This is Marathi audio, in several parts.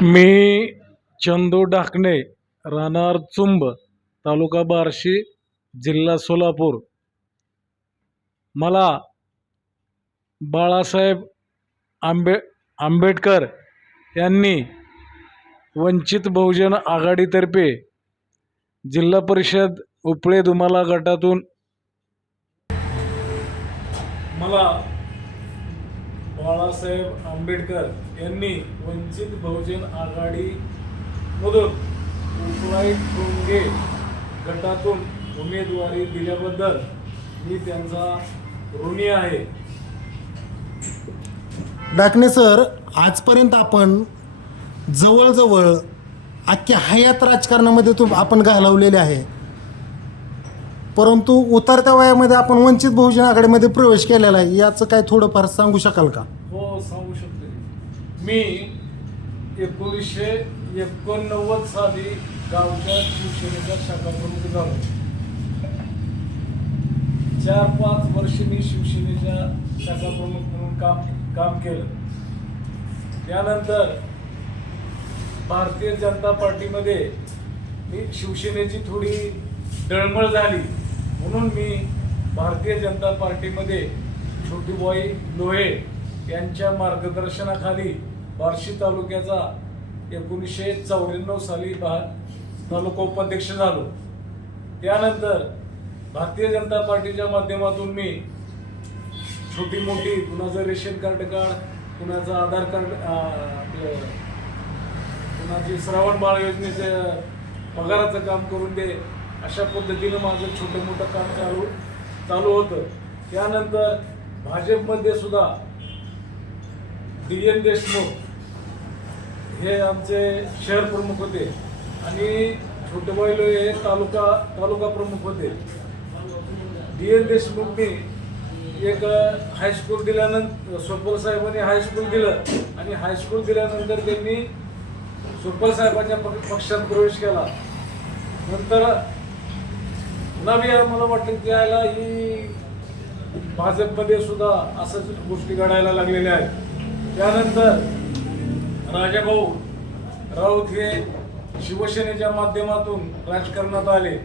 मी चंदू ढाकणे राहणार चुंब तालुका बार्शी जिल्हा सोलापूर. मला बाळासाहेब आंबे आंबेडकर यांनी वंचित बहुजन आघाडीतर्फे जिल्हा परिषद उपळे दुमाला गटातून मला बाळासाहेब आंबेडकर यांनी वंचित बहुजन आघाडीमधून उपलाई टोंगे गटातून उमेदवारी दिल्याबद्दल मी त्यांचा ऋणी आहे. डाकणे सर आजपर्यंत आपण जवळजवळ अख्ख्या हयात राजकारणामध्ये तुम आपण घालवलेले आहे. परंतु उतरत्या वयामध्ये आपण वंचित बहुजन आघाडीमध्ये प्रवेश केलेला आहे याचं काय थोडंफार सांगू शकाल का? हो सांगू शकते मी एकोणीसशे एकोणनव्वद साली गावच्या शिवसेनेच्या शाखा प्रमुख झालो. चार पाच वर्ष मी शिवसेनेच्या शाखा प्रमुख म्हणून काम काम केलं. त्यानंतर भारतीय जनता पार्टीमध्ये मी शिवसेनेची थोडी डळमळ झाली. म्हणून मी भारतीय जनता पार्टीमध्ये छोटीबाई लोहे यांच्या मार्गदर्शनाखाली बार्शी तालुक्याचा एकोणीसशे चौऱ्याण्णव साली भा तालुका उपाध्यक्ष झालो. त्यानंतर भारतीय जनता पार्टीच्या माध्यमातून मी छोटी मोठी कुणाचं रेशन कार्ड काढ कुणाचं आधार कार्ड आपलं कुणाची श्रावण बाळ योजनेचं पगाराचं काम करून दे अशा पद्धतीनं माझं छोटं मोठं काम चालू चालू होतं. त्यानंतर भाजपमध्ये सुद्धा डी एन देशमुख हे आमचे शहर प्रमुख होते आणि छोटेबाईलो हे तालुका तालुका प्रमुख होते. डी एन देशमुखनी एक हायस्कूल दिल्यानंतर सोपल साहेबांनी हायस्कूल दिलं आणि हायस्कूल दिल्यानंतर त्यांनी सोपल साहेबांच्या पक्षात प्रवेश केला. नंतर नवी यार मला वाटतं की यायला ही भाजपमध्ये सुद्धा असंच गोष्टी घडायला लागलेल्या आहेत. त्यानंतर राजाभाऊ राऊत हे शिवसेनेच्या माध्यमातून राजकारणात आले.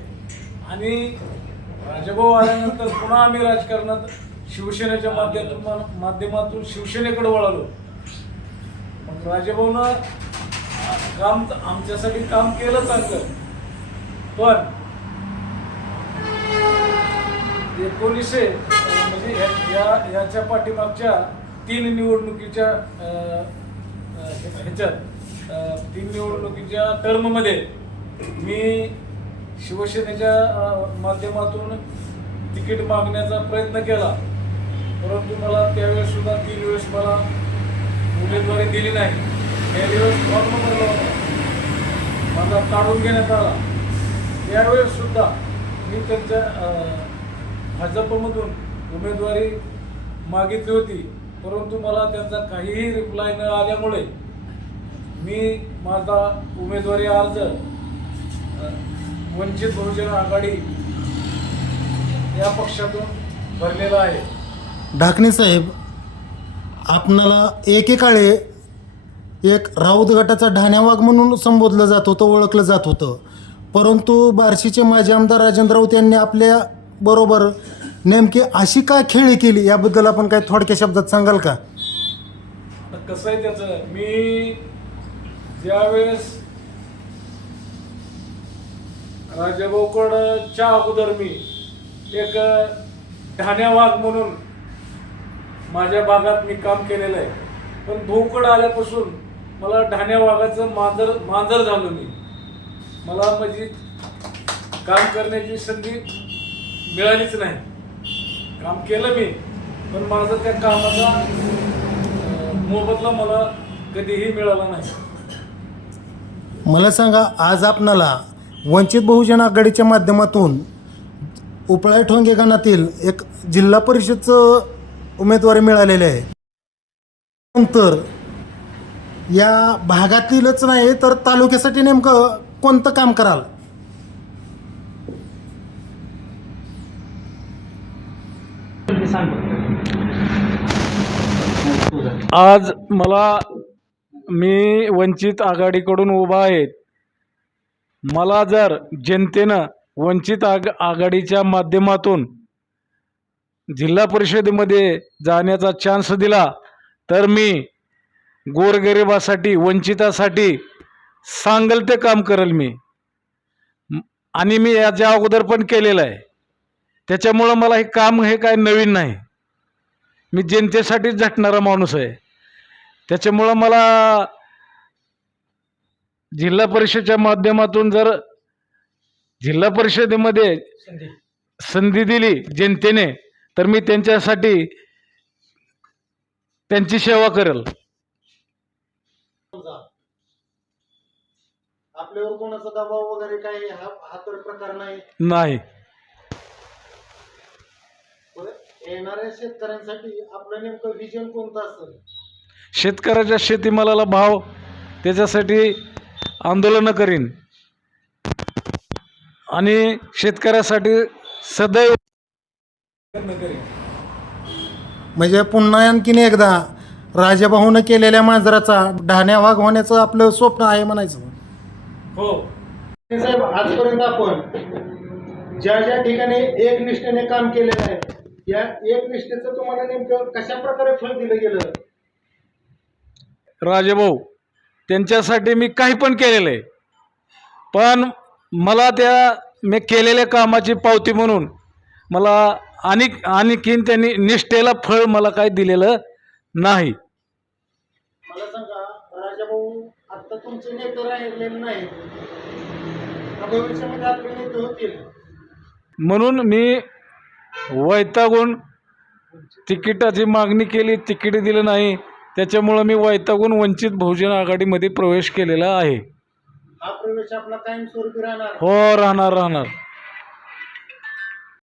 आणि राजाभाऊ आल्यानंतर पुन्हा आम्ही राजकारणात शिवसेनेच्या माध्यमातून माध्यमातून शिवसेनेकडे वळालो. मग राजाभाऊनं काम आमच्यासाठी काम केलं चांगलं. पण एकोणीसशे म्हणजे या याच्या पाठीमागच्या तीन निवडणुकीच्या ह्याच्यात तीन निवडणुकीच्या टर्ममध्ये मी शिवसेनेच्या माध्यमातून तिकीट मागण्याचा प्रयत्न केला. परंतु मला त्यावेळेस सुद्धा तीन वेळेस मला उमेदवारी दिली नाही. त्यावेळेस फॉर्म भरला होता. माझा काढून घेण्यात आला. त्यावेळेस सुद्धा मी त्यांच्या भाजपमधून उमेदवारी मागितली होती परंतु मला त्यांचा काहीही रिप्लाय न आल्यामुळे मी माझा उमेदवारी अर्ज वंचित बहुजन आघाडी या पक्षातून भरलेला आहे. ढाकणे साहेब आपणाला एकेकाळी एक राऊत गटाचा ढाण्यावाग म्हणून संबोधलं जात होतं ओळखलं जात होतं. परंतु बार्शीचे माजी आमदार राजेंद्र राऊत यांनी आपल्या बरोबर नेमकी अशी काय खेळी केली? याबद्दल आपण काय थोडक्या शब्दात सांगाल का? कसं आहे त्याचं? मी ज्यावेळेस राजाभाऊकडच्या अगोदर मी एक ढाण्या वाघ म्हणून माझ्या भागात मी काम केलेलं आहे. पण भोकड आल्यापासून मला ढाण्या वाघाचं मांजर मांजर झालो मी मला म्हणजे काम करण्याची संधी मिळालीच नाही. काम केलं मी पण माझं त्या कामाचा मोबदला मला कधीही मिळाला नाही. मला सांगा आज आपणाला वंचित बहुजन आघाडीच्या माध्यमातून उपळाई ठोंगे गणातील एक जिल्हा परिषदचं उमेदवारी मिळालेली आहे. नंतर या भागातीलच नाही तर तालुक्यासाठी नेमकं कोणतं काम कराल? आज मला मी वंचित आघाडीकडून उभा आहे. मला जर जनतेनं वंचित आग आघाडीच्या माध्यमातून जिल्हा परिषदेमध्ये जाण्याचा चान्स दिला तर मी गोरगरिबासाठी वंचितासाठी सांगल ते काम करेल मी. आणि मी याच्या अगोदर पण केलेलं आहे. त्याच्यामुळं मला हे काम हे काय नवीन नाही. मी जनतेसाठीच झटणारा माणूस आहे. त्याच्यामुळं मला जिल्हा परिषदेच्या माध्यमातून जर जिल्हा परिषदेमध्ये संधी. दिली जनतेने तर मी त्यांच्यासाठी त्यांची सेवा करेल. आपल्यावर कोणाचा दबाव वगैरे काही हा हा तर प्रकार नाही? नाही पण येणाऱ्या शेतकऱ्यांसाठी आपलं नेमकं विजन कोणतं असेल? शेतकऱ्याच्या शेतीमालाला भाव त्याच्यासाठी आंदोलनं करीन. आणि शेतकऱ्यासाठी सदैव म्हणजे पुन्हा आणखीन एकदा राजाभाऊनं केलेल्या मांजराचा ढाण्या वाघ होण्याचं आपलं स्वप्न आहे म्हणायचं. हो. साहेब आजपर्यंत आपण ज्या ज्या ठिकाणी एक निष्ठेने काम केलेलं आहे या एक निष्ठेचं तुम्हाला नेमकं कशा प्रकारे फळ दिलं गेलं? राजेभाऊ त्यांच्यासाठी मी काही पण केलेलं आहे. पण मला त्या मी केलेल्या कामाची पावती म्हणून मला आणि आणखीन त्यांनी निष्ठेला फळ मला काही दिलेलं नाही. मला सांगा राजाभाऊ आता तुमचे नेते राहिलेले नाहीत. का भविष्यामध्ये आपले नेते होतील. म्हणून मी वैतागून तिकिटाची मागणी केली तिकीट दिलं नाही. त्याच्यामुळं मी वैतागून वंचित बहुजन आघाडीमध्ये प्रवेश केलेला आहे. हा प्रवेश आपला कायमस्वरूपी राहणार. हो राहणार राहणार.